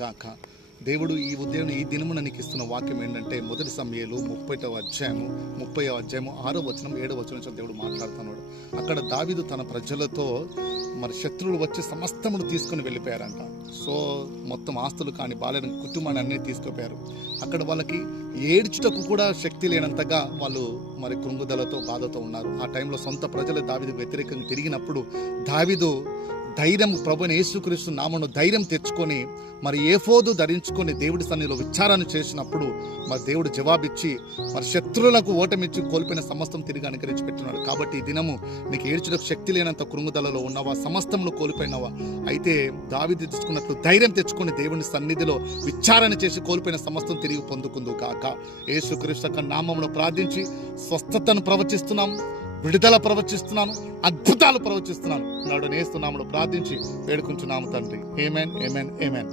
గాక. దేవుడు ఈ ఉదయం ఈ దినమున నీకు ఇస్తున్న వాక్యం ఏంటంటే, మొదటి సమూయేలు 30వ అధ్యాయము 6వ వచనం 7వ వచనం దేవుడు మాట్లాడుతున్నాడు. అక్కడ దావీదు తన ప్రజలతో మరి శత్రువులు వచ్చి సమస్తమును తీసుకుని వెళ్ళిపోయారంట. సో మొత్తం ఆస్తులు కానీ బాల్యం కుటుంబాన్ని అన్నీ తీసుకుపోయారు. అక్కడ వాళ్ళకి ఏడ్చుటకు కూడా శక్తి లేనంతగా వాళ్ళు మరి కృంగుదలతో బాధతో ఉన్నారు. ఆ టైంలో సొంత ప్రజలు దావీదుకు వ్యతిరేకంగా తిరిగినప్పుడు దావీదు ధైర్యం, ప్రభువైన యేసుక్రీస్తు నామమున ధైర్యం తెచ్చుకొని మరి ఏఫోదు ధరించుకొని దేవుడి సన్నిధిలో విచారణ చేసినప్పుడు మరి దేవుడు జవాబిచ్చి మరి శత్రువులకు ఓటమిచ్చి కోల్పోయిన సమస్తం తిరిగి అనుకరించి పెట్టున్నాడు. కాబట్టి ఈ దినము నీకు ఏడ్చుటకు శక్తి లేనంత కృంగుదలలో ఉన్నవా, సమస్తంలో కోల్పోయినవా, అయితే దావీదు తెచ్చుకున్నట్లు ధైర్యం తెచ్చుకొని దేవుని సన్నిధిలో విచారణ చేసి కోల్పోయిన సమస్తం తిరిగి పొందుకుందు కాక. యేసుక్రీస్తు యొక్క నామములో ప్రార్థించి స్వస్థతను ప్రవచిస్తున్నాం, విడుదల ప్రవచిస్తున్నాను, అద్భుతాలు ప్రవచిస్తున్నాను. నాడు నేస్తున్నామును ప్రార్థించి వేడుకుంటున్నాము తండ్రి. ఆమేన్, ఆమేన్, ఆమేన్.